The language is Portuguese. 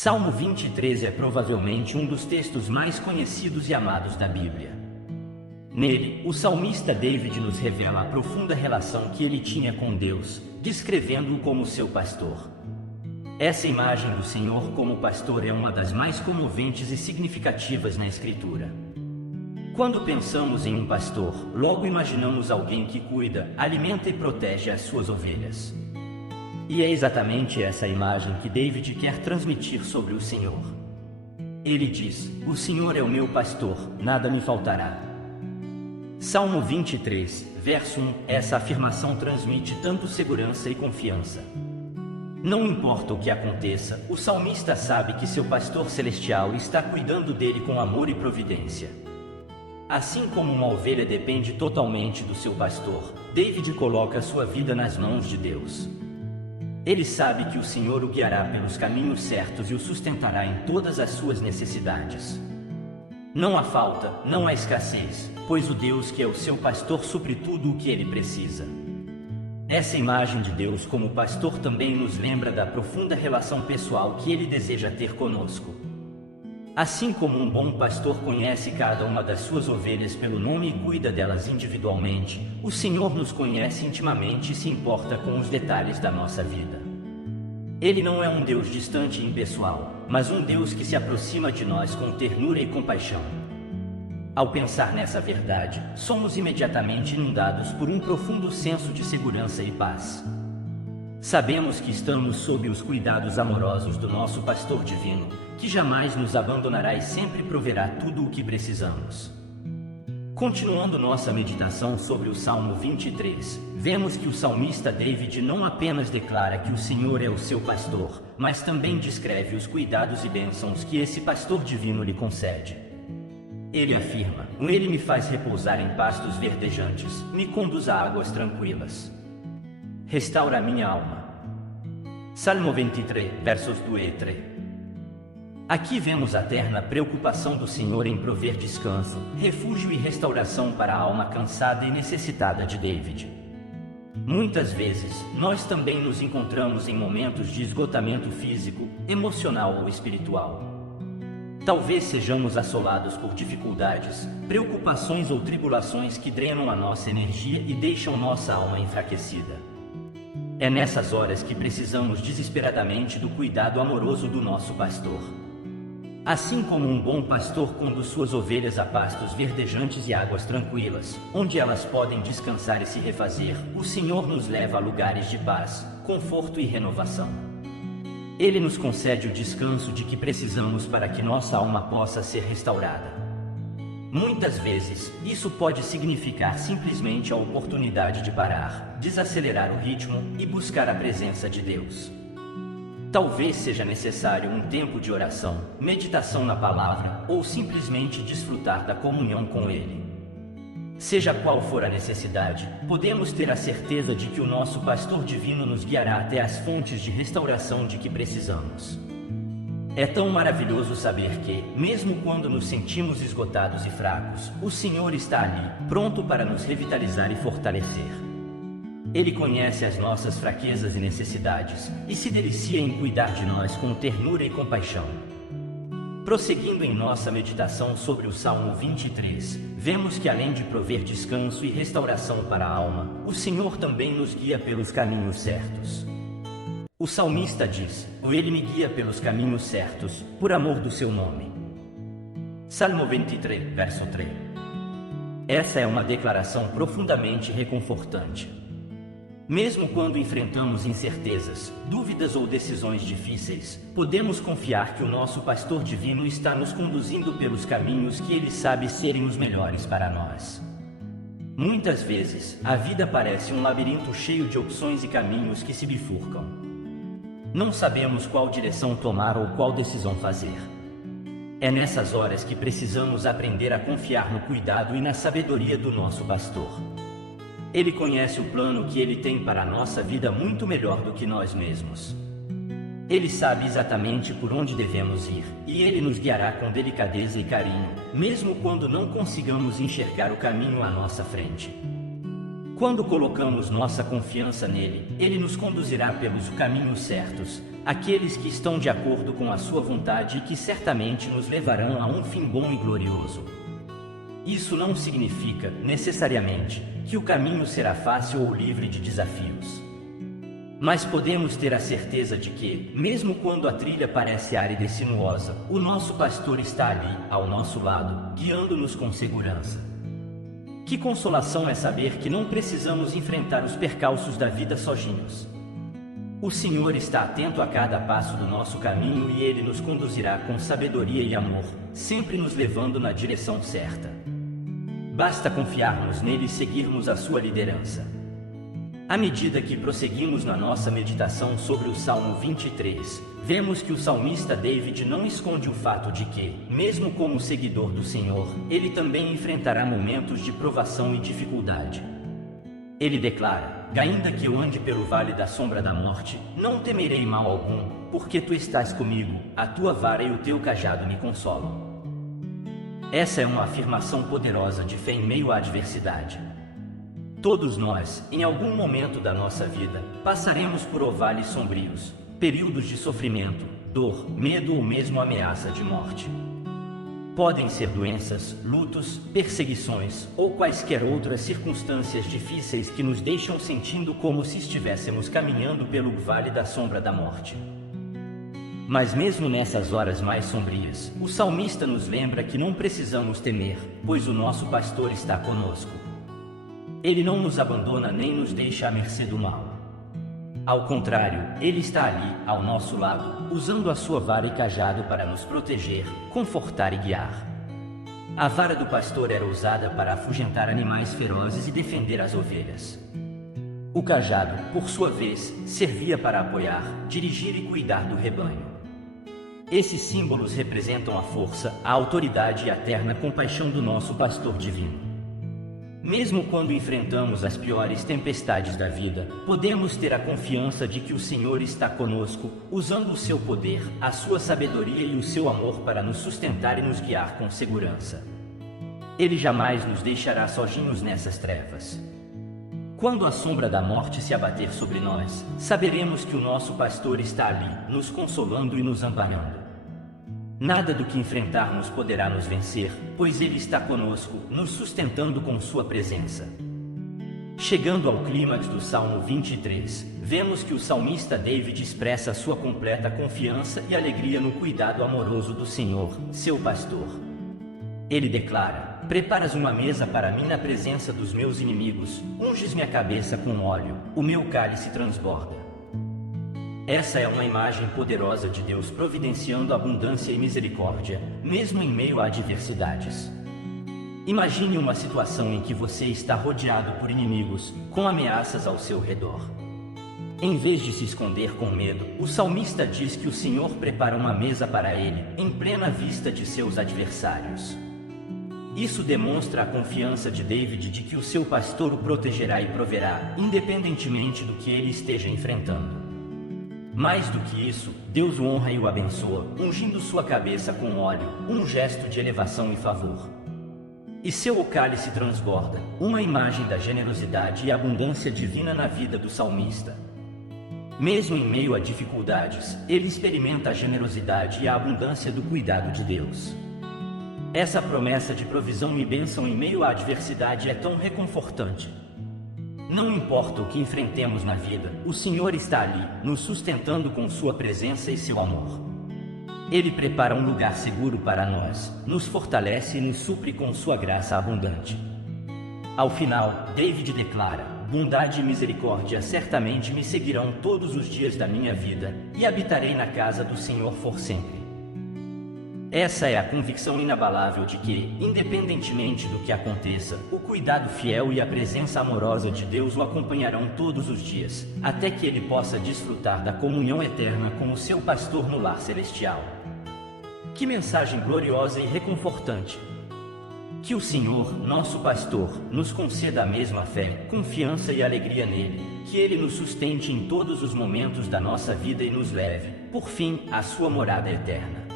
Salmo 23 é provavelmente um dos textos mais conhecidos e amados da Bíblia. Nele, o salmista David nos revela a profunda relação que ele tinha com Deus, descrevendo-o como seu pastor. Essa imagem do Senhor como pastor é uma das mais comoventes e significativas na Escritura. Quando pensamos em um pastor, logo imaginamos alguém que cuida, alimenta e protege as suas ovelhas. E é exatamente essa imagem que David quer transmitir sobre o Senhor. Ele diz: "O Senhor é o meu pastor, nada me faltará." Salmo 23, verso 1, essa afirmação transmite tanto segurança e confiança. Não importa o que aconteça, o salmista sabe que seu pastor celestial está cuidando dele com amor e providência. Assim como uma ovelha depende totalmente do seu pastor, David coloca sua vida nas mãos de Deus. Ele sabe que o Senhor o guiará pelos caminhos certos e o sustentará em todas as suas necessidades. Não há falta, não há escassez, pois o Deus que é o seu pastor supre tudo o que ele precisa. Essa imagem de Deus como pastor também nos lembra da profunda relação pessoal que ele deseja ter conosco. Assim como um bom pastor conhece cada uma das suas ovelhas pelo nome e cuida delas individualmente, o Senhor nos conhece intimamente e se importa com os detalhes da nossa vida. Ele não é um Deus distante e impessoal, mas um Deus que se aproxima de nós com ternura e compaixão. Ao pensar nessa verdade, somos imediatamente inundados por um profundo senso de segurança e paz. Sabemos que estamos sob os cuidados amorosos do nosso pastor divino, que jamais nos abandonará e sempre proverá tudo o que precisamos. Continuando nossa meditação sobre o Salmo 23, vemos que o salmista David não apenas declara que o Senhor é o seu pastor, mas também descreve os cuidados e bênçãos que esse pastor divino lhe concede. Ele afirma: "Ele me faz repousar em pastos verdejantes, me conduz a águas tranquilas. Restaura minha alma." Salmo 23, versos 2 e 3. Aqui vemos a terna preocupação do Senhor em prover descanso, refúgio e restauração para a alma cansada e necessitada de David. Muitas vezes, nós também nos encontramos em momentos de esgotamento físico, emocional ou espiritual. Talvez sejamos assolados por dificuldades, preocupações ou tribulações que drenam a nossa energia e deixam nossa alma enfraquecida. É nessas horas que precisamos desesperadamente do cuidado amoroso do nosso pastor. Assim como um bom pastor conduz suas ovelhas a pastos verdejantes e águas tranquilas, onde elas podem descansar e se refazer, o Senhor nos leva a lugares de paz, conforto e renovação. Ele nos concede o descanso de que precisamos para que nossa alma possa ser restaurada. Muitas vezes, isso pode significar simplesmente a oportunidade de parar, desacelerar o ritmo e buscar a presença de Deus. Talvez seja necessário um tempo de oração, meditação na palavra, ou simplesmente desfrutar da comunhão com Ele. Seja qual for a necessidade, podemos ter a certeza de que o nosso pastor divino nos guiará até as fontes de restauração de que precisamos. É tão maravilhoso saber que, mesmo quando nos sentimos esgotados e fracos, o Senhor está ali, pronto para nos revitalizar e fortalecer. Ele conhece as nossas fraquezas e necessidades, e se delicia em cuidar de nós com ternura e compaixão. Prosseguindo em nossa meditação sobre o Salmo 23, vemos que além de prover descanso e restauração para a alma, o Senhor também nos guia pelos caminhos certos. O salmista diz: "Ele me guia pelos caminhos certos, por amor do seu nome." Salmo 23, verso 3. Essa é uma declaração profundamente reconfortante. Mesmo quando enfrentamos incertezas, dúvidas ou decisões difíceis, podemos confiar que o nosso pastor divino está nos conduzindo pelos caminhos que ele sabe serem os melhores para nós. Muitas vezes, a vida parece um labirinto cheio de opções e caminhos que se bifurcam. Não sabemos qual direção tomar ou qual decisão fazer. É nessas horas que precisamos aprender a confiar no cuidado e na sabedoria do nosso pastor. Ele conhece o plano que ele tem para a nossa vida muito melhor do que nós mesmos. Ele sabe exatamente por onde devemos ir, e ele nos guiará com delicadeza e carinho, mesmo quando não consigamos enxergar o caminho à nossa frente. Quando colocamos nossa confiança nele, ele nos conduzirá pelos caminhos certos, aqueles que estão de acordo com a sua vontade e que certamente nos levarão a um fim bom e glorioso. Isso não significa, necessariamente, que o caminho será fácil ou livre de desafios. Mas podemos ter a certeza de que, mesmo quando a trilha parece árida e sinuosa, o nosso pastor está ali, ao nosso lado, guiando-nos com segurança. Que consolação é saber que não precisamos enfrentar os percalços da vida sozinhos. O Senhor está atento a cada passo do nosso caminho e Ele nos conduzirá com sabedoria e amor, sempre nos levando na direção certa. Basta confiarmos nele e seguirmos a sua liderança. À medida que prosseguimos na nossa meditação sobre o Salmo 23, vemos que o salmista David não esconde o fato de que, mesmo como seguidor do Senhor, ele também enfrentará momentos de provação e dificuldade. Ele declara: ainda que eu ande pelo vale da sombra da morte, não temerei mal algum, porque tu estás comigo, a tua vara e o teu cajado me consolam. Essa é uma afirmação poderosa de fé em meio à adversidade. Todos nós, em algum momento da nossa vida, passaremos por vales sombrios, períodos de sofrimento, dor, medo ou mesmo ameaça de morte. Podem ser doenças, lutos, perseguições ou quaisquer outras circunstâncias difíceis que nos deixam sentindo como se estivéssemos caminhando pelo vale da sombra da morte. Mas mesmo nessas horas mais sombrias, o salmista nos lembra que não precisamos temer, pois o nosso pastor está conosco. Ele não nos abandona nem nos deixa à mercê do mal. Ao contrário, ele está ali, ao nosso lado, usando a sua vara e cajado para nos proteger, confortar e guiar. A vara do pastor era usada para afugentar animais ferozes e defender as ovelhas. O cajado, por sua vez, servia para apoiar, dirigir e cuidar do rebanho. Esses símbolos representam a força, a autoridade e a eterna compaixão do nosso pastor divino. Mesmo quando enfrentamos as piores tempestades da vida, podemos ter a confiança de que o Senhor está conosco, usando o seu poder, a sua sabedoria e o seu amor para nos sustentar e nos guiar com segurança. Ele jamais nos deixará sozinhos nessas trevas. Quando a sombra da morte se abater sobre nós, saberemos que o nosso pastor está ali, nos consolando e nos amparando. Nada do que enfrentarmos poderá nos vencer, pois Ele está conosco, nos sustentando com sua presença. Chegando ao clímax do Salmo 23, vemos que o salmista David expressa sua completa confiança e alegria no cuidado amoroso do Senhor, seu pastor. Ele declara: preparas uma mesa para mim na presença dos meus inimigos, unges-me a cabeça com óleo, o meu cálice transborda. Essa é uma imagem poderosa de Deus providenciando abundância e misericórdia, mesmo em meio a adversidades. Imagine uma situação em que você está rodeado por inimigos, com ameaças ao seu redor. Em vez de se esconder com medo, o salmista diz que o Senhor prepara uma mesa para ele, em plena vista de seus adversários. Isso demonstra a confiança de David de que o seu pastor o protegerá e proverá, independentemente do que ele esteja enfrentando. Mais do que isso, Deus o honra e o abençoa, ungindo sua cabeça com óleo, um gesto de elevação e favor. E seu cálice transborda, uma imagem da generosidade e abundância divina na vida do salmista. Mesmo em meio a dificuldades, ele experimenta a generosidade e a abundância do cuidado de Deus. Essa promessa de provisão e bênção em meio à adversidade é tão reconfortante. Não importa o que enfrentemos na vida, o Senhor está ali, nos sustentando com sua presença e seu amor. Ele prepara um lugar seguro para nós, nos fortalece e nos supre com sua graça abundante. Ao final, David declara: bondade e misericórdia certamente me seguirão todos os dias da minha vida, e habitarei na casa do Senhor por sempre. Essa é a convicção inabalável de que, independentemente do que aconteça, o cuidado fiel e a presença amorosa de Deus o acompanharão todos os dias, até que ele possa desfrutar da comunhão eterna com o seu pastor no lar celestial. Que mensagem gloriosa e reconfortante! Que o Senhor, nosso pastor, nos conceda a mesma fé, confiança e alegria nele, que ele nos sustente em todos os momentos da nossa vida e nos leve, por fim, à sua morada eterna.